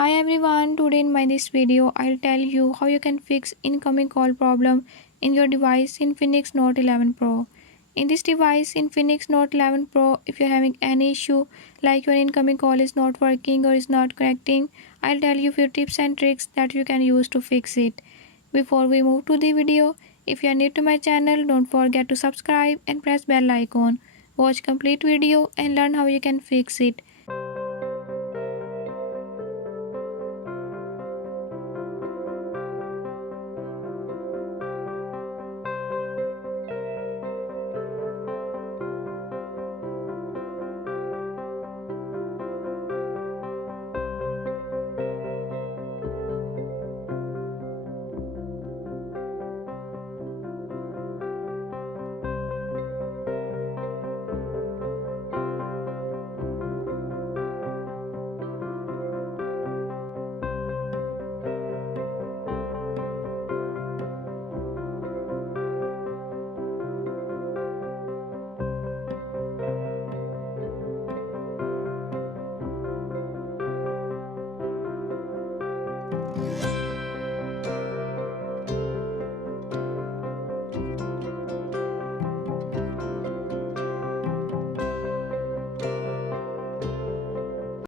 Hi everyone, today in my this video I'll tell you how you can fix incoming call problem in your device Infinix Note 11 Pro. In this device Infinix Note 11 Pro, if you're having any issue like your incoming call is not working or is not connecting, I'll tell you few tips and tricks that you can use to fix it. Before we move to the video, if you are new to my channel, don't forget to subscribe and press bell icon. Watch complete video and learn how you can fix it.